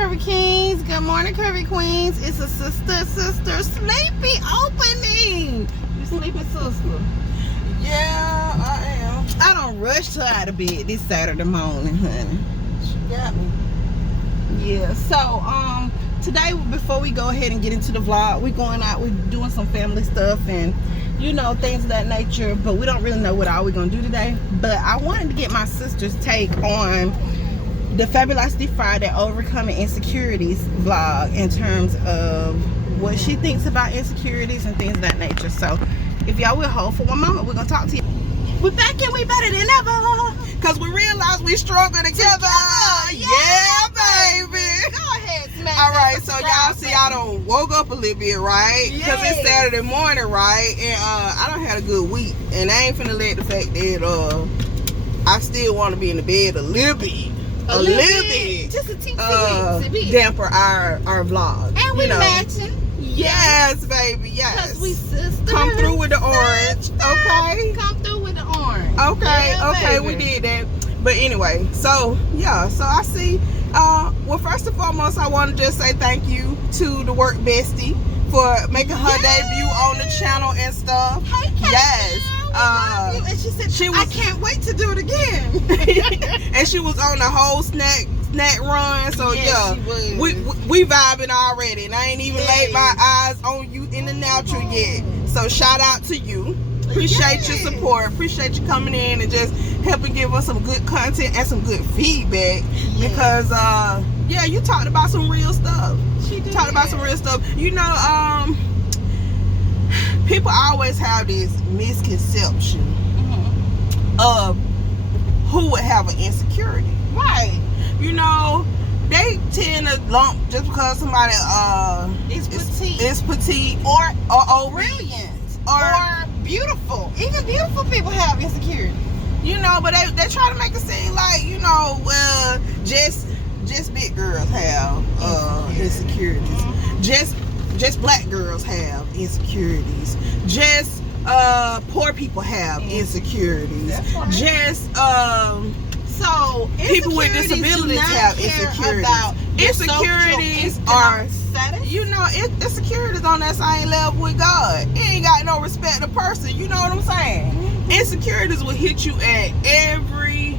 Curvy Kings. Good morning, Curvy Queens. It's a sister sleepy opening. You sleeping, sister? Yeah, I am. I don't rush her out of bed this Saturday morning, honey. She got me. Yeah, so today, before we go ahead and get into the vlog, we're going out, we're doing some family stuff and you know, things of that nature, but we don't really know what all we're gonna do today. But I wanted to get my sister's take on the Fabulosity Friday Overcoming Insecurities vlog in terms of what she thinks about insecurities and things of that nature. So if y'all will hold for one moment, we're gonna talk to you. We're back and we better than ever, because we realize we stronger together. Yeah, baby. Go ahead, smash. All right, so y'all see, I done woke up a little bit, right? Because it's Saturday morning, right? And I done had a good week, and I ain't finna let the fact that I still want to be in the bed a little bit, just a teensy bit, damper our vlog. And we matching. Yes, baby, yes. Because we sisters. Come through with the orange, okay? Come through with the orange. Okay, yeah, okay, baby. we did that. But anyway, so yeah, so I see. Well, first and foremost, I want to just say thank you to the work bestie for making her debut on the channel and stuff. Hey, Kat, yes. we love you. And she said, I can't wait to do it again. And she was on the whole snack run. So yes, yeah, we vibing already, and I ain't even laid my eyes on you in the natural yet. So shout out to you. Appreciate your support. Appreciate you coming in and just helping give us some good content and some good feedback. Because yeah, you talked about some real stuff. She did. Talked about some real stuff. You know, people always have this misconception of who would have an insecurity. Right. You know, they tend to lump just because somebody is petite or brilliant or beautiful. Even beautiful people have insecurity. You know, but they try to make it seem like, you know, well, just big girls have insecurities. Just black girls have insecurities. Just poor people have insecurities. Just so people with disabilities have insecurities. Insecurities are, you know, insecurities on that same level with God. It ain't got no respect of person. You know what I'm saying? Insecurities will hit you at every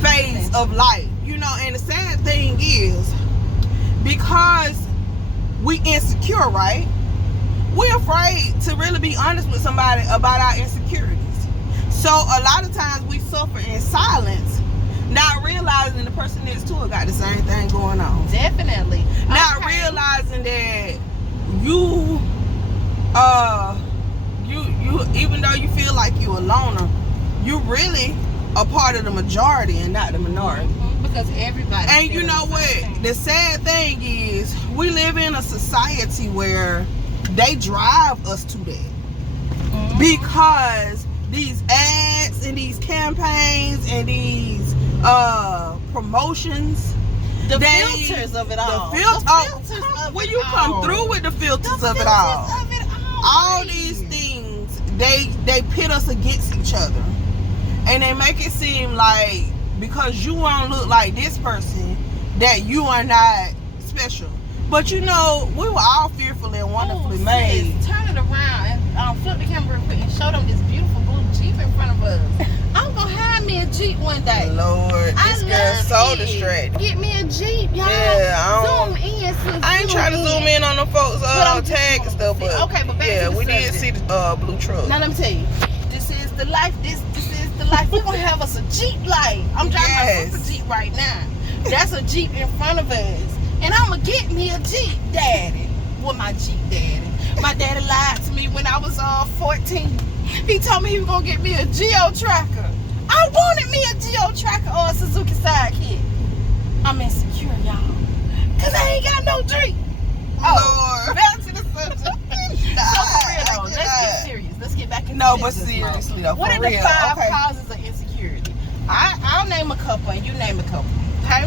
phase of life. You know, and the sad thing is, because we insecure, right? We're afraid to really be honest with somebody about our insecurities. So a lot of times we suffer in silence, not realizing the person next to us got the same thing going on. Definitely. Not realizing that you even though you feel like you're a loner, you really a part of the majority and not the minority. Because everybody. And you know what? The sad thing is, we live in a society where they drive us to that. Because these ads and these campaigns and these promotions, the filters of it all. When you come through with the filters of it all. All these things, they pit us against each other. And they make it seem like because you don't look like this person, that you are not special. But you know, we were all fearfully and wonderfully made. Turn it around and flip the camera real quick and show them this beautiful blue Jeep in front of us. I'm gonna have me a Jeep one day. Lord, this girl's so distracted. Get me a Jeep, y'all. Yeah, zoom in. I ain't trying to zoom in on the folks tag and stuff, but okay, but back yeah, to the we subject. did see the blue truck. Now let me tell you, this is the life. This is the life. We're gonna have us a Jeep life. I'm driving my sister's Jeep right now. That's a Jeep in front of us. And I'm going to get me a Jeep, Daddy. With my Jeep Daddy. My daddy lied to me when I was 14. He told me he was going to get me a Geo Tracker. I wanted me a Geo Tracker or a Suzuki Sidekick. I'm insecure, y'all. Because I ain't got no Jeep. Lord. Back to the subject. So for real, though, let's get serious. Let's get back into but business seriously, though, what are the 5 causes of insecurity? I'll name a couple and you name a couple. Okay?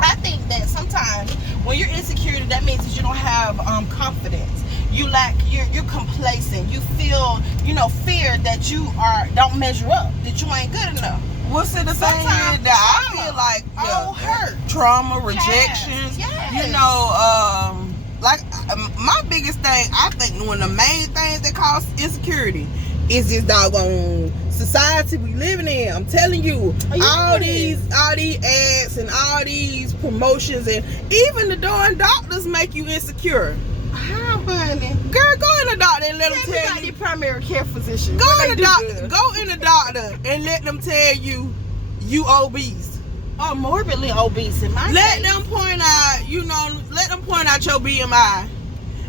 I think that sometimes when you're insecure, that means that you don't have confidence. You lack, you're complacent. You feel, fear that you don't measure up, that you ain't good enough. What's the thing that I feel like hurt, trauma, rejections, you know, like my biggest thing, I think one of the main things that cause insecurity is this doggone society we living in. I'm telling you, all these ads and all these promotions, and even the darn doctors make you insecure. How, honey? Girl, go in the doctor and let them tell you. Primary care physician. Go in the doctor and let them tell you obese. Or morbidly obese in my case. Let them point out your BMI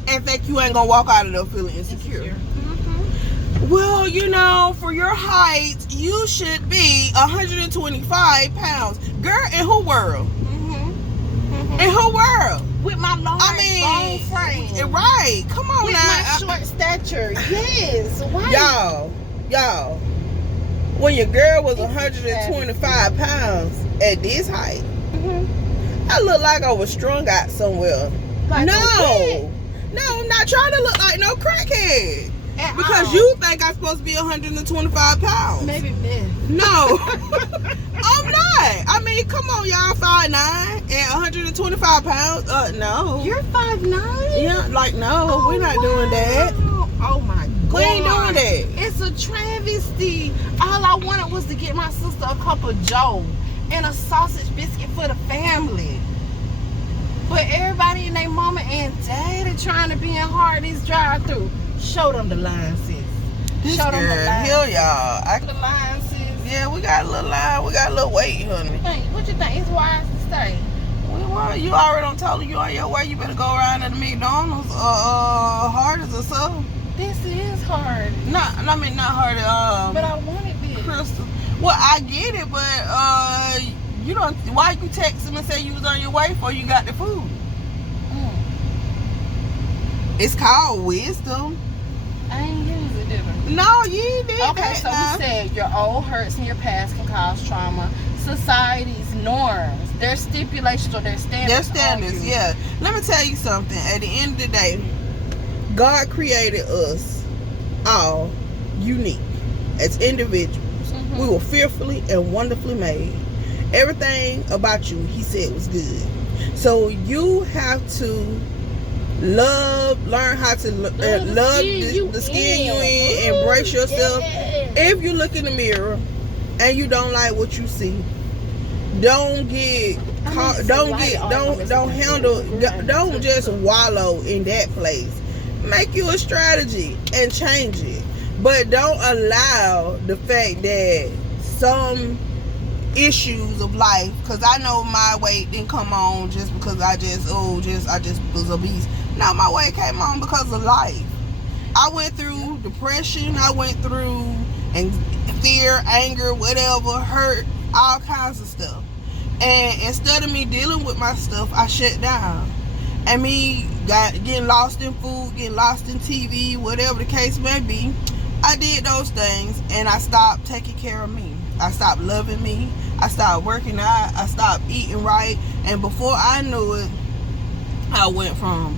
and think you ain't gonna walk out of there feeling insecure. Mm-hmm. Well, you know, for your height, you should be 125 pounds. Girl, in who world? Mm-hmm. Mm-hmm. In who world? With my large bone frame. Right. Come on with now. With my short stature. Yes. Right. Y'all. When your girl was 125 pounds at this height, I look like I was strung out somewhere. Like no, I'm not trying to look like no crackhead. Because you think I'm supposed to be 125 pounds. Maybe men. No, I'm not. I mean, come on, y'all, 5'9" and 125 pounds. No. You're 5'9"? Yeah, like no, we're not doing that. Oh my God. We ain't doing that. It's a travesty. All I wanted was to get my sister a cup of Joe and a sausage biscuit for the family. But everybody and their mama and daddy trying to be in Hardee's drive-thru. Show them the line, sis. Show them the line. Hell, y'all. The line, sis. Yeah, we got a little line. We got a little weight, honey. What you think? It's wise to stay. Well, you already done told you on your way. You better go around at the McDonald's Hardee's or something. This is hard. Not hard. But I wanted this. Crystal. Well, I get it, but you don't. Why you text him and say you was on your way before you got the food? It's called wisdom. I ain't use it, did I? No, you didn't. Okay, so we said your old hurts in your past can cause trauma. Society's norms, their stipulations or their standards. Their standards, yeah. Let me tell you something. At the end of the day, God created us all unique as individuals. We were fearfully and wonderfully made. Everything about you, he said, was good. So you have to learn how to love the skin you in, embrace yourself. If you look in the mirror and you don't like what you see, don't just wallow in that place. Make you a strategy and change it, but don't allow the fact that some issues of life, because I know my weight didn't come on just because I just was obese. No, my weight came on because of life. I went through depression, I went through fear, anger, whatever, hurt, all kinds of stuff. And instead of me dealing with my stuff, I shut down. And me getting lost in food, getting lost in TV, whatever the case may be, I did those things and I stopped taking care of me. I stopped loving me. I stopped working out. I stopped eating right. And before I knew it, I went from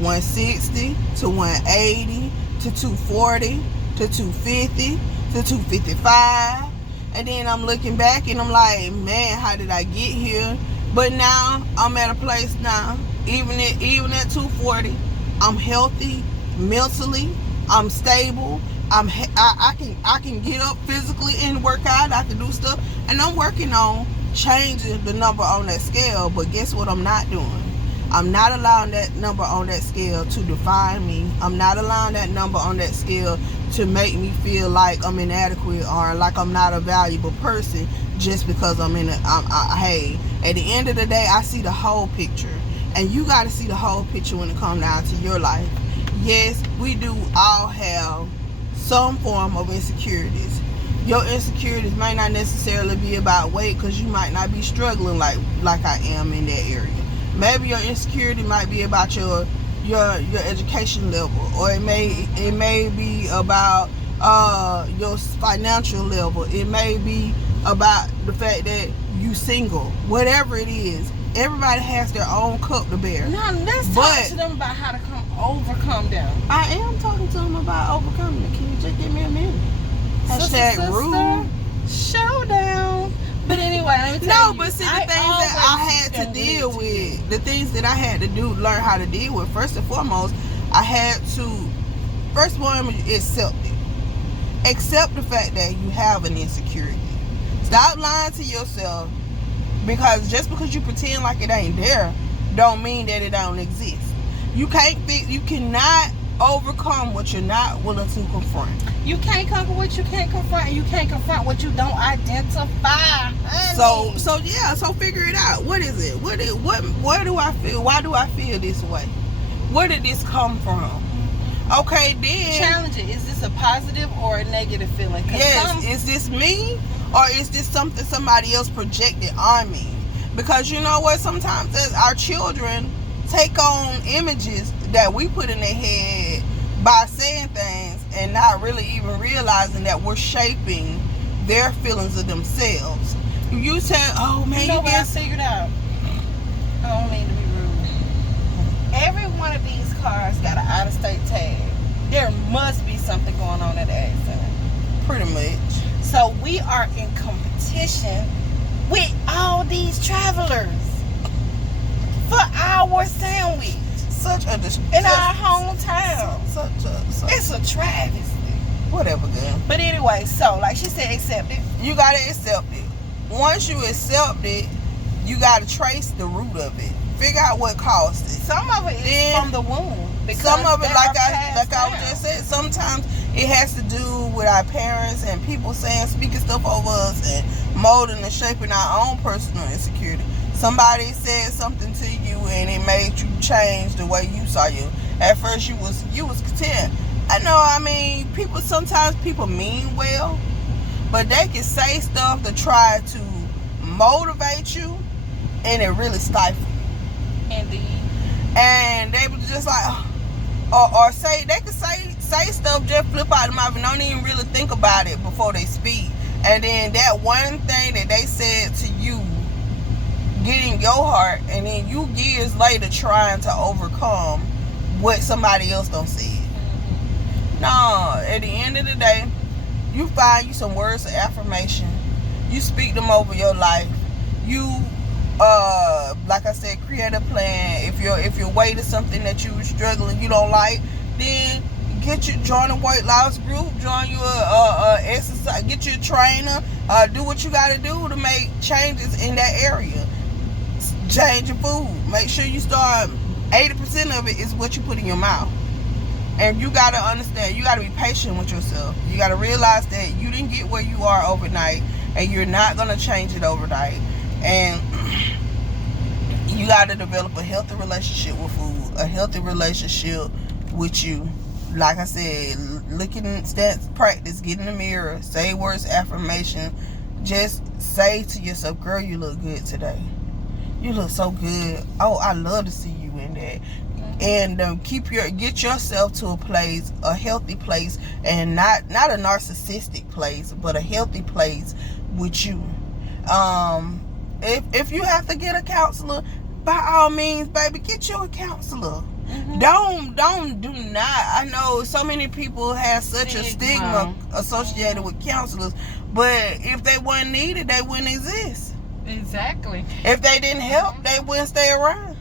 160 to 180 to 240 to 250 to 255. And then I'm looking back and I'm like, man, how did I get here? But now I'm at a place now, even at 240, I'm healthy mentally. I'm stable. I can get up physically and work out. I can do stuff, and I'm working on changing the number on that scale. But guess what? I'm not doing. I'm not allowing that number on that scale to define me. I'm not allowing that number on that scale to make me feel like I'm inadequate or like I'm not a valuable person just because I'm in hey, at the end of the day, I see the whole picture. And you got to see the whole picture when it comes down to your life. Yes, we do all have some form of insecurities. Your insecurities might not necessarily be about weight, because you might not be struggling like I am in that area. Maybe your insecurity might be about your education level, or it may be about your financial level. It may be about the fact that you single. Whatever it is, everybody has their own cup to bear. Now let's talk to them about how to overcome them. I am talking to them about overcoming it. Can you just give me a minute? Sister, #rude showdown. anyway, let me tell you. No, but see, the things that I had to deal with, the things that I had to do, learn how to deal with, first and foremost, I had to, first one, accept it. Accept the fact that you have an insecurity. Stop lying to yourself, because just because you pretend like it ain't there, don't mean that it don't exist. You cannot overcome what you're not willing to confront. You can't conquer what you can't confront, and you can't confront what you don't identify. So figure it out. What is it? Where do I feel? Why do I feel this way? Where did this come from? Okay, then challenge it. Is this a positive or a negative feeling? Yes. Is this me, or is this something somebody else projected on me? Because you know what? Sometimes as our children take on images that we put in their head by saying things and not really even realizing that we're shaping their feelings of themselves. You say, oh man, you know what I figured out? I don't mean to be rude. Every one of these cars got an out-of-state tag. There must be something going on at the accident. Pretty much. So we are in competition with all these travelers for our sandwich. In our hometown. It's a travesty. Whatever, girl. But anyway, so like she said, accept it. You gotta accept it. Once you accept it, you gotta trace the root of it. Figure out what caused it. Some of it is from the womb. Some of it, like I just said, sometimes it has to do with our parents and people speaking stuff over us and molding and shaping our own personal insecurity. Somebody said something to you and it made you change the way you saw you. At first you was content. I know, I mean, sometimes people mean well, but they can say stuff to try to motivate you, and it really stifles you. Indeed. And they was just like, or say, they could say stuff, just flip out the mouth and don't even really think about it before they speak. And then that one thing that they said to you get in your heart, and then you years later trying to overcome what somebody else don't say. No, at the end of the day, you find you some words of affirmation. You speak them over your life. You, like I said, create a plan. If your weight is something that you struggling, you don't like, then join a weight loss group, join your exercise, get you a trainer, do what you got to do to make changes in that area. Change your food. Make sure you start 80% of it is what you put in your mouth. And you got to understand, you got to be patient with yourself. You got to realize that you didn't get where you are overnight, and you're not going to change it overnight. And you got to develop a healthy relationship with food, a healthy relationship with you. Like I said, looking at stats, practice, get in the mirror, say words, affirmation. Just say to yourself, girl, you look good today. You look so good. Oh, I love to see you in that. And get yourself to a healthy place, and not a narcissistic place, but a healthy place with you. If you have to get a counselor, by all means, baby, get you a counselor. Mm-hmm. Do not. I know so many people have such a stigma associated with counselors, but if they weren't needed, they wouldn't exist. Exactly. If they didn't help, they wouldn't stay around.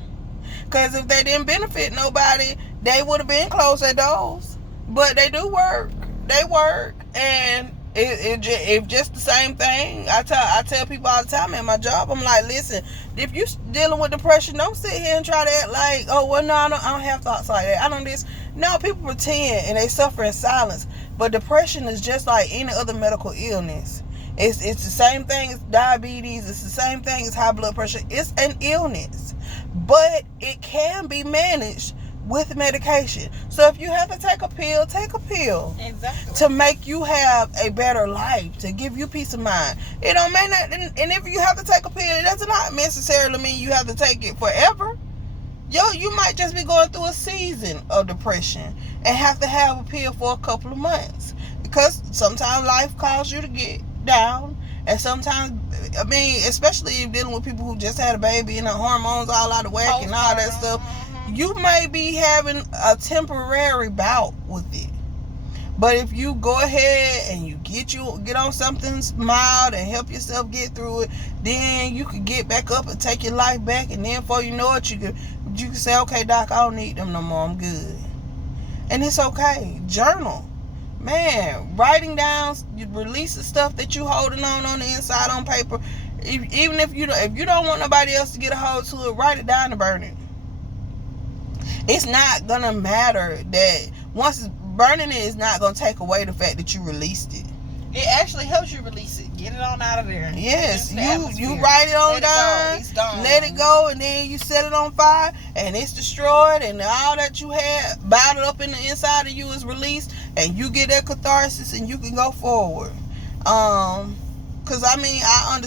Because if they didn't benefit nobody, they would have been closed their doors. But they do work. They work. And it just the same thing. I tell people all the time at my job, I'm like, listen, if you dealing with depression, don't sit here and try to act like, oh, well, no, I don't have thoughts like that. I don't this. No, people pretend and they suffer in silence. But depression is just like any other medical illness. It's the same thing as diabetes. It's the same thing as high blood pressure. It's an illness. But it can be managed with medication. So if you have to take a pill, take a pill. Exactly. To make you have a better life, to give you peace of mind. It don't mean that, and if you have to take a pill, it does not necessarily mean you have to take it forever. You might just be going through a season of depression and have to have a pill for a couple of months. Because sometimes life calls you to get down, and sometimes, I mean, especially if dealing with people who just had a baby and the hormones all out of whack and all that stuff, you may be having a temporary bout with it. But if you go ahead and you get on something mild and help yourself get through it, then you can get back up and take your life back. And then before you know it, you can say, okay, doc, I don't need them no more. I'm good. And it's okay. Journal. Man, writing down, release the stuff that you holding on the inside on paper. Even if you don't want nobody else to get a hold to it, write it down and burn it. It's not gonna matter that once burning it is not gonna take away the fact that you released it. It actually helps you release it. Get it on out of there. Yes, you write it on down, let it go, and then you set it on fire, and it's destroyed, and all that you had bottled up in the inside of you is released, and you get that catharsis, and you can go forward. Cause I mean, I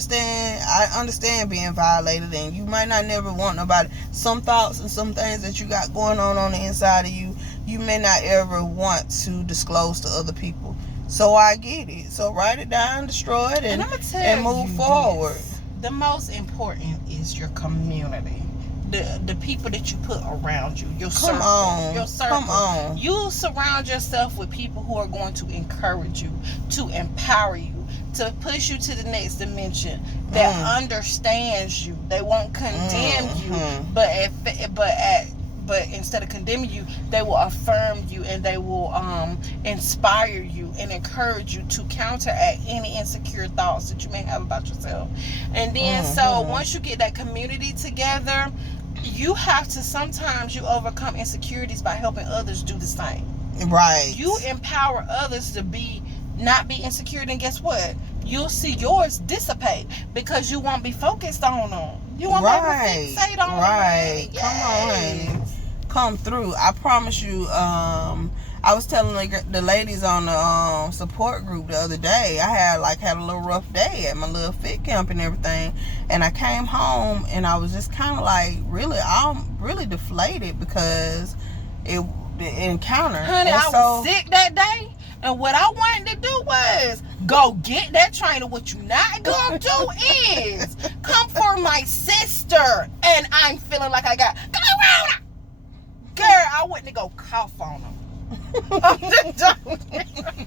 understand being violated, and you might not never want nobody. Some thoughts and some things that you got going on the inside of you, you may not ever want to disclose to other people. So I get it. So write it down, destroy it, and move forward. The most important is your community. The people that you put around you, your circle. Come on. You surround yourself with people who are going to encourage you, to empower you, to push you to the next dimension, that understands you. They won't condemn you, but instead of condemning you, they will affirm you, and they will inspire you and encourage you to counteract any insecure thoughts that you may have about yourself. And then so once you get that community together, you have to, sometimes you overcome insecurities by helping others do the same. Right. You empower others to not be insecure, then guess what? You'll see yours dissipate because you won't be focused on them. You won't be able to fixate on them. Right. Come on, honey. Come through. I promise you. I was telling the ladies on the support group the other day, I had a little rough day at my little fit camp and everything, and I came home and I was just kind of like I'm really deflated because the encounter. Honey, I was sick that day. And what I wanted to do was go get that trainer. What you not gonna do is come for my sister. And I'm feeling like I got corona. Girl, I went to go cough on them. I'm just joking.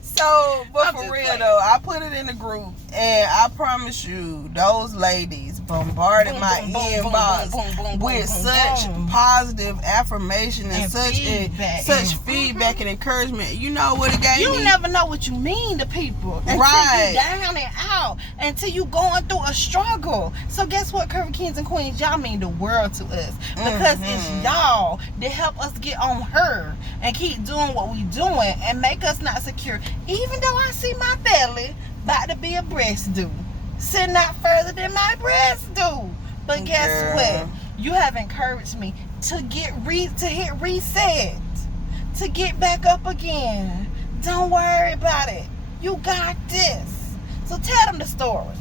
So, but for real though, I put it in the group, and I promise you, those ladies bombarded my inbox with such positive affirmation and such feedback and encouragement. You know what it gave me? You never know what you mean to people until you down and out, until you going through a struggle. So guess what, Curvy Kings and Queens, y'all mean the world to us, because it's y'all that help us get on her and keep doing what we doing and make us not secure. Even though I see my belly about to be a breast do, sitting out further than my breast do. But guess what? You have encouraged me to hit reset, to get back up again. Don't worry about it. You got this. So tell them the story.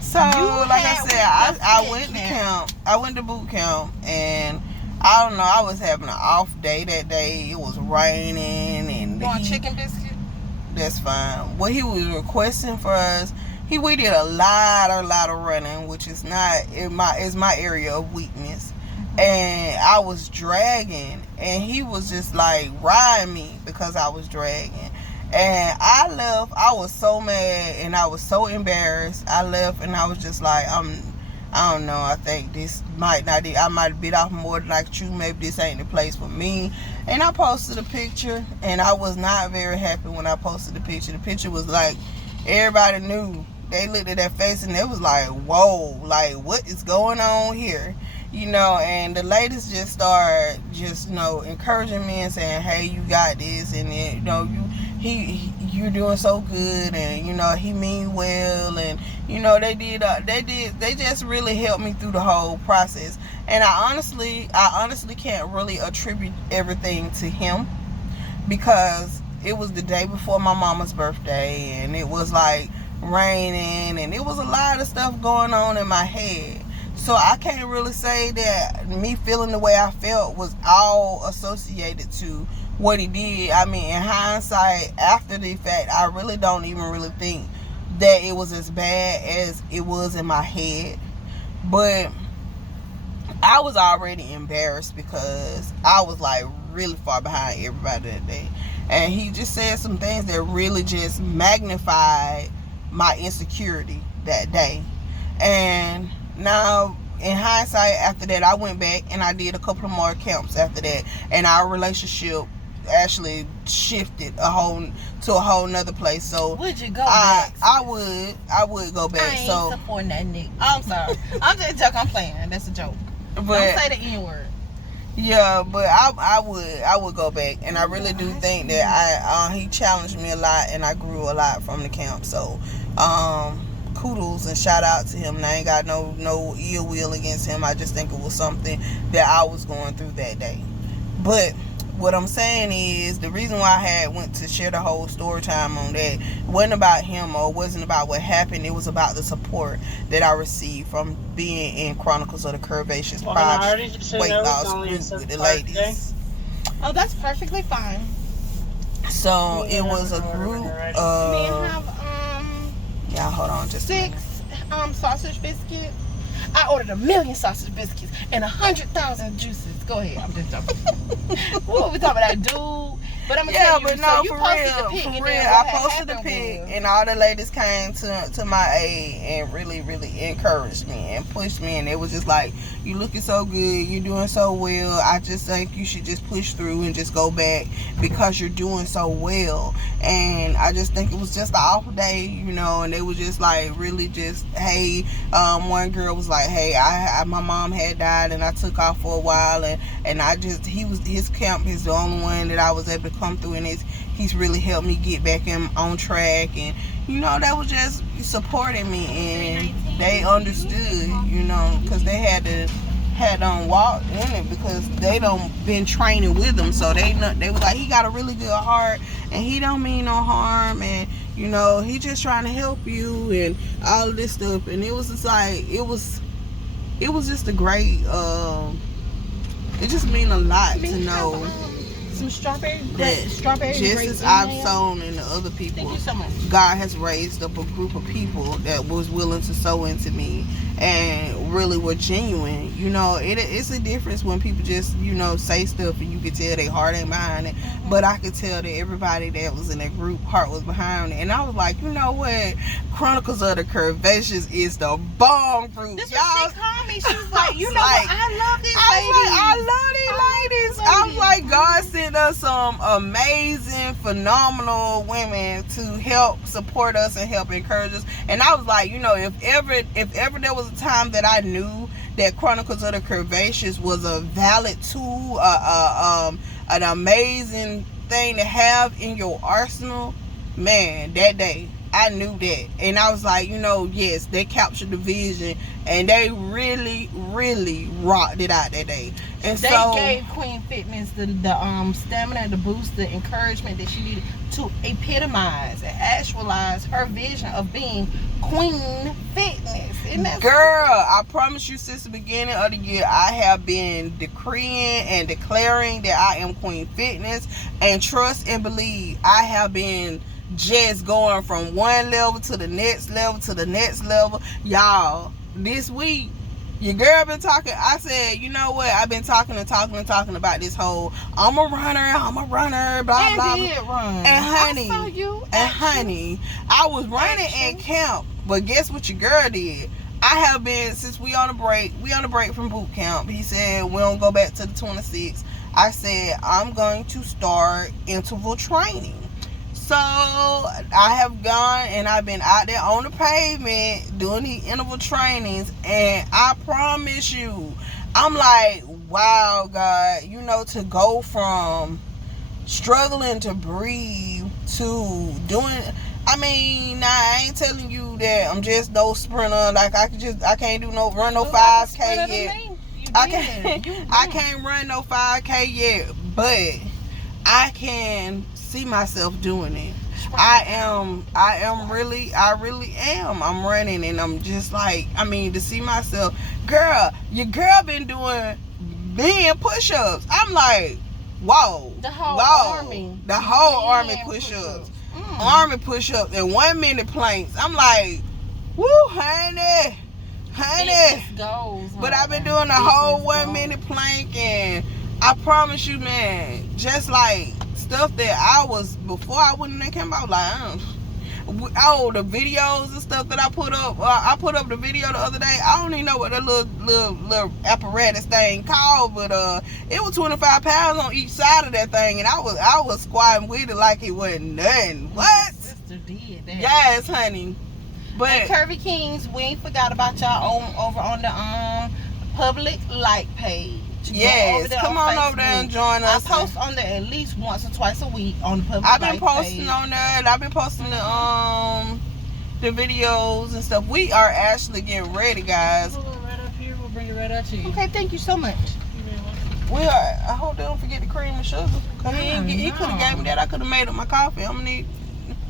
So, like I said, I went to camp. I went to boot camp, and I don't know, I was having an off day that day. It was raining, and you want chicken biscuit? That's fine. What he was requesting for us, we did a lot of running, which is my area of weakness. And I was dragging, and he was just like riding me because I was dragging. And I left. I was so mad, and I was so embarrassed. I left, and I was just like, I don't know, I think this I might have bit off more than I could chew. Maybe this ain't the place for me. And I posted a picture, and I was not very happy when I posted the picture. The picture was like, everybody knew. They looked at that face, and it was like, whoa, like, what is going on here? You know, and the ladies just started encouraging me and saying, hey, you got this, and then, you're doing so good, and he mean well, and they just really helped me through the whole process. And I honestly can't really attribute everything to him, because it was the day before my mama's birthday, and it was like raining, and it was a lot of stuff going on in my head. So I can't really say that me feeling the way I felt was all associated to what he did. I mean, in hindsight, after the fact, I really don't even really think that it was as bad as it was in my head. But I was already embarrassed because I was like really far behind everybody that day. and he just said some things that really just magnified my insecurity that day. And now, in hindsight, after that, I went back and I did a couple of more camps after that, and our relationship actually shifted to a whole nother place. So would you go back? I would go back. I ain't supporting that nigga. I'm sorry. I'm just joking. I'm playing. That's a joke. But don't say the N-word. Yeah, but I would go back, and I really do think that he challenged me a lot, and I grew a lot from the camp. So kudos and shout out to him. And I ain't got no ill will against him. I just think it was something that I was going through that day. But what I'm saying is, the reason why I went to share the whole story time on that wasn't about him, or wasn't about what happened. It was about the support that I received from being in Chronicles of the Curvaceous Project weight loss group with the ladies. Oh, that's perfectly fine. So it was a group of. Me have yeah, hold on, just 6 sausage biscuits. I ordered 1 million sausage biscuits and 100,000 juices. Go ahead, I'm just joking. What we talking about, that dude? But I'm gonna tell you, but no, for real, I posted the pic, and all the ladies came to my aid and really, really encouraged me and pushed me, and it was just like, you looking so good, you're doing so well. I just think you should just push through and just go back because you're doing so well. And I just think it was just an awful day, you know. And they was just like, really just, hey, one girl was like, hey, my mom had died and I took off for a while, and I just, his camp is the only one that I was able to come through, and he's really helped me get back on track. And you know, that was just supporting me, and they understood, you know, because they had walked in it, because they don't been training with them. So they was like, he got a really good heart and he don't mean no harm, and you know, he just trying to help you and all of this stuff. And it was just like, it was just a great it just mean a lot to know some strawberry just as I've sown in the other people. Thank you so much. God has raised up a group of people that was willing to sow into me and really were genuine. You know, it's a difference when people just, you know, say stuff and you can tell their heart ain't behind it. But I could tell that everybody that was in that group, heart was behind it. And I was like, you know what? Chronicles of the Curvaceous is the bomb group. This y'all. What she called me. She was like, you know what? I love these ladies. I love these ladies. I'm like, God sent us some amazing, phenomenal women to help support us and help encourage us. And I was like, you know, if ever there was a time that I knew that Chronicles of the Curvaceous was a valid tool, an amazing thing to have in your arsenal, man, that day I knew that. And I was like, you know, yes, they captured the vision, and they really, really rocked it out that day. And they gave Queen Fitness the stamina, the boost, the encouragement that she needed to epitomize and actualize her vision of being Queen Fitness. Girl, I promise you, since the beginning of the year, I have been decreeing and declaring that I am Queen Fitness, and trust and believe, I have been just going from one level to the next level to the next level. Y'all, this week, your girl been talking. I said, you know what? I've been talking about this whole I'm a runner, blah, blah, blah. And honey, I saw you. Honey, I was running in camp, but guess what your girl did? I have been, since we on a break from boot camp. He said we don't go back to the 26th. I said I'm going to start interval training. So I have gone and I've been out there on the pavement doing the interval trainings, and I promise you, I'm like, wow, God, you know, to go from struggling to breathe to doing, I mean, now I ain't telling you that I'm just no sprinter, like I can't run no 5K yet. I can't run no 5K yet, but I can see myself doing it. I really am. I'm running, and I'm just like, I mean, to see myself, girl, your girl been doing million push-ups. I'm like, whoa, the whole army push-ups. Army push-ups and 1 minute planks. I'm like, woo, honey. Goals, but I've been doing the whole 1 minute plank, and I promise you, man, just like stuff that I was, before I went in that camp, I was like, the videos and stuff that I put up. I put up the video the other day. I don't even know what that little apparatus thing called, but it was 25 pounds on each side of that thing, and I was squatting with it like it wasn't nothing. What? My sister did that. Yes, honey. But and Curvy Kings, we ain't forgot about y'all over on the public like page. Yes, come on over there and join us. I post on there at least once or twice a week on the public. I've been posting on there, and I've been posting the videos and stuff. We are actually getting ready, guys. Pull it right up here. We'll bring it right out to you. Okay, thank you so much. We are. I hope they don't forget the cream and sugar. Cause he could have gave me that. I could have made up my coffee.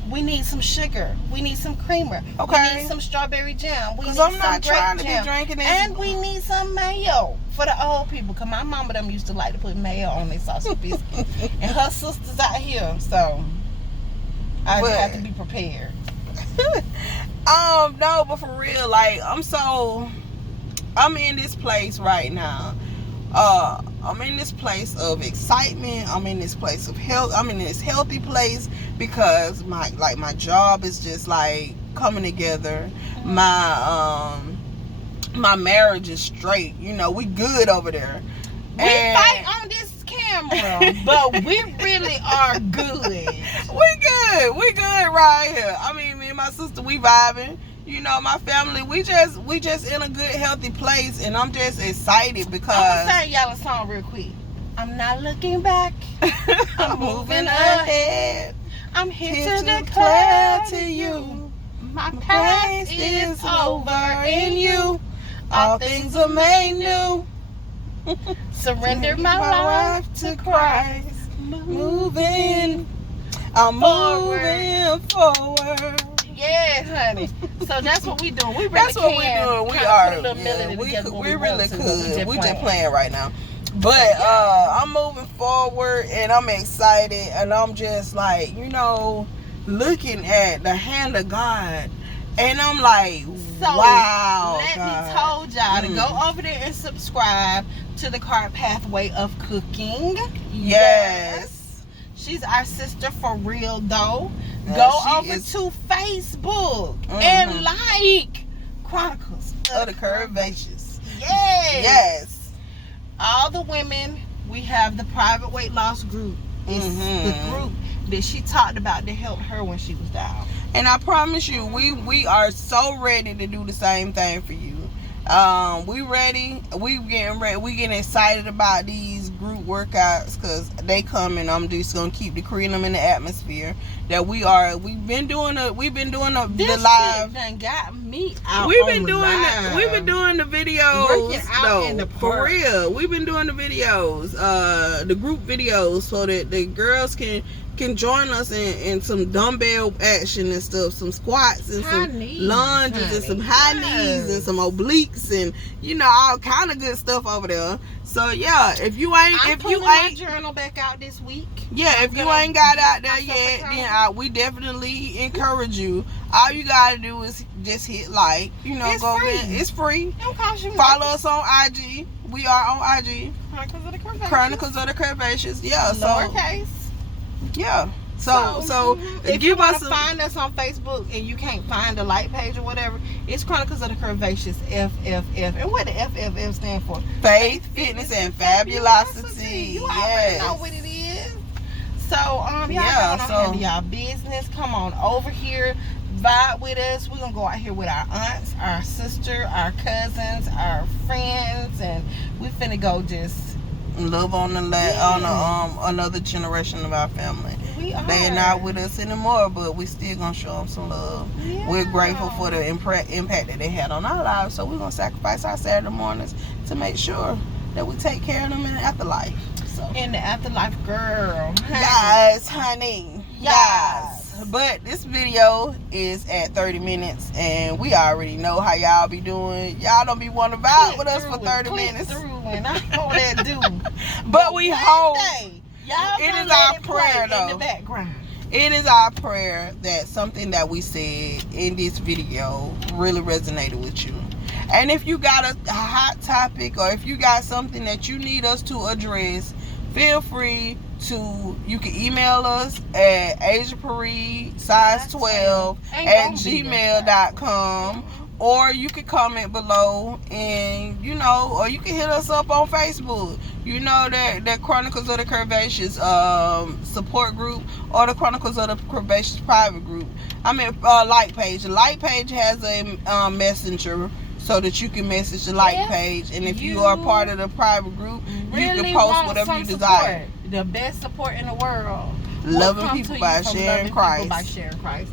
We need some sugar. We need some creamer. Okay. We need some strawberry jam. Because I'm not trying to be drinking this. And we need some mayo for the old people. Because my mama them used to like to put mayo on their sausage biscuits. And her sisters out here. So I just have to be prepared. No, but for real, like, I'm in this place right now. I'm in this place of excitement. I'm in this place of health. I'm in this healthy place because my job is just like coming together. My marriage is straight. You know, we good over there. We fight on this camera, but we really are good. We good right here. I mean, me and my sister, we vibing. You know, my family, we just in a good, healthy place, and I'm just excited because I'm gonna sing y'all a song real quick. I'm not looking back. I'm moving ahead. I'm here to declare to you, my past is over in you. All things are made new. Surrender my life to Christ. I'm moving forward. Yes, honey. So that's what we doing. We really that's what we doing. We are. We really could. We just playing right now. But I'm moving forward, and I'm excited, and I'm just like, you know, looking at the hand of God, and I'm like, wow. Let me told y'all to go over there and subscribe to the Card Pathway of Cooking. Yes. She's our sister for real though. Go over to Facebook and like Chronicles of the Curvaceous. Yes. All the women, we have the private weight loss group. It's the group that she talked about that helped her when she was down. And I promise you, we are so ready to do the same thing for you. We ready. We getting ready. We getting excited about these group workouts because they come, and I'm just gonna keep decreeing them in the atmosphere that we've been doing the live. Done got me out. We've been doing the videos. Working out in the park. For real. We've been doing the videos, the group videos, so that the girls can join us in some dumbbell action and stuff, some squats and some lunges and some high knees and some obliques and, you know, all kind of good stuff over there. So yeah, if you ain't my journal back out this week. Yeah, if you ain't got out there yet, then we definitely encourage you. All you gotta do is just hit like, you know, it's go free. there. It's free. Don't cost you Follow us on IG. We are on IG. Chronicles of the Curvaceous. Yeah. Lowercase. Yeah. So if you want to find us on Facebook and you can't find the like page or whatever, it's Chronicles of the Curvaceous FFF. And what the FFF stand for? Faith, Fitness, and Fabulosity. You already know what it is. So y'all handle y'all business. Come on over here, vibe with us. We're gonna go out here with our aunts, our sister, our cousins, our friends, and we finna go just love on another generation of our family. They are not with us anymore, but we still gonna show them some love. Yeah. We're grateful for the impact that they had on our lives, so we're gonna sacrifice our Saturday mornings to make sure that we take care of them in the afterlife. So in the afterlife, girl. Yes, honey. Yes. But this video is at 30 minutes, and we already know how y'all be doing. Y'all don't be wanting to vibe with us for 30 minutes. And I know that do. But we hope it is our prayer, though. In the background. It is our prayer that something that we said in this video really resonated with you. And if you got a hot topic, or if you got something that you need us to address, feel free you can email us at asiaparis12@gmail.com, or you can comment below, and or you can hit us up on Facebook. That Chronicles of the Curvaceous support group, or the Chronicles of the Curvaceous private group. Like page. The like page has a messenger, so that you can message the like page, and if you are part of the private group, you can post whatever you desire. The best support in the world. Loving people by sharing Christ.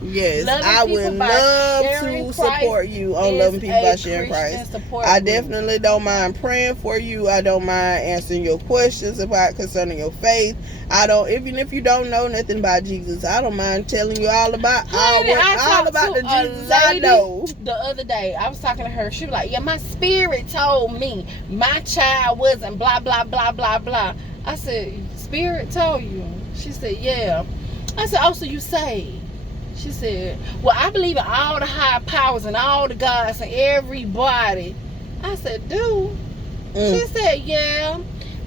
Yes, I would love to support you on loving people by sharing Christ. I definitely don't mind praying for you. I don't mind answering your questions concerning your faith. Even if you don't know nothing about Jesus, I don't mind telling you all about the Jesus I know. The other day, I was talking to her. She was like, "Yeah, my spirit told me my child wasn't blah blah blah blah blah." I said, "Spirit told you?" She said, "Yeah." I said, "Oh, so you saved?" She said, "Well, I believe in all the higher powers and all the gods and everybody." I said, "Dude." She said, "Yeah."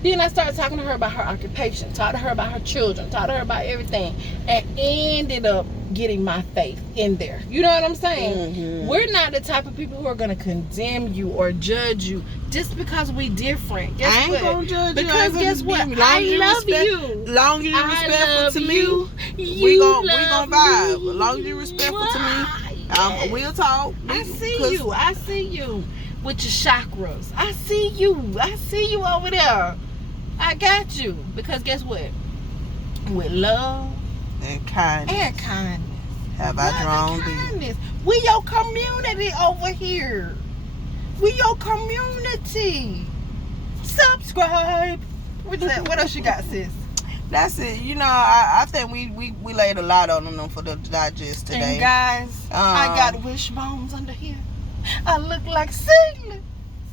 Then I started talking to her about her occupation, talked to her about her children, talked to her about everything, and ended up getting my faith in there. You know what I'm saying? Mm-hmm. We're not the type of people who are going to condemn you or judge you just because we different. Guess I ain't going to judge you. Because guess what? I love you. Long as you're respectful to me, we gonna vibe. Long as you're respectful to me, we'll talk. I see you with your chakras. I see you over there. I got you. Because guess what? With love and kindness have I drawn thee. We your community over here. We your community. Subscribe. What else you got, sis? That's it. I think we laid a lot on them for the digest today. And guys, I got wishbones under here. I look like Siglet.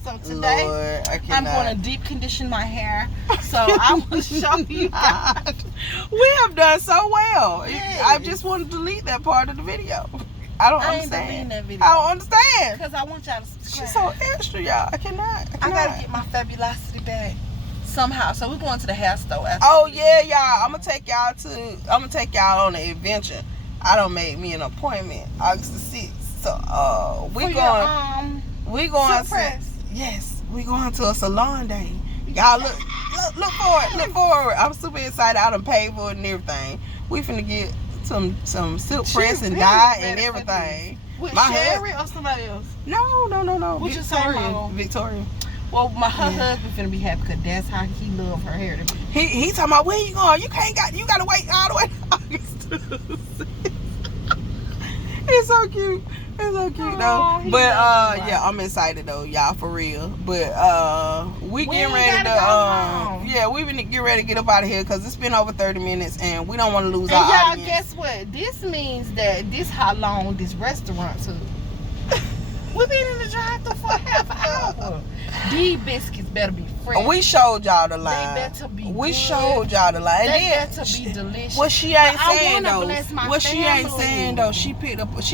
So today, Lord, I'm going to deep condition my hair. So I will show you guys. We have done so well. Yes. I just want to delete that part of the video. I don't understand. That video. I don't understand. Because I want y'all to subscribe. She's so extra, y'all. I cannot. I got to get my fabulosity back somehow. So we're going to the hair store after. Oh, yeah, y'all. I'm going to take y'all on an adventure. I done made me an appointment August the 6th. So we going to a salon day. Y'all look forward. I'm super excited. I done paid for it and everything. We finna get some silk press and dye and everything. With Sherry or somebody else? No. Which is Victoria. Well, her husband finna be happy because that's how he love her hair. He talking about, where you going? You gotta wait all the way to August. It's so cute. Though. But yeah, I'm excited though, y'all, for real. But we getting ready to we been getting ready to get up out of here because it's been over 30 minutes and we don't want to lose our audience. Y'all, guess what? This means that how long this restaurant took. We've been in the drive-thru for half an hour. These biscuits better be fresh. We showed y'all the line. They better be We good. showed y'all the line. They better be delicious. What she ain't saying though, she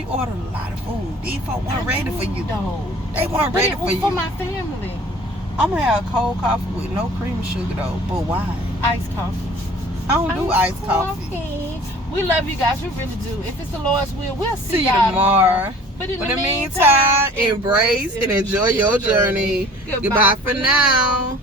ordered a lot of food. These folks weren't ready for you. They weren't ready for you. For my family. I'm gonna have a cold coffee with no cream and sugar though. But why? Iced coffee. I don't do iced coffee. We love you guys. We really do. If it's the Lord's will, we'll see you tomorrow. But in the meantime, embrace and enjoy your journey. Goodbye for now.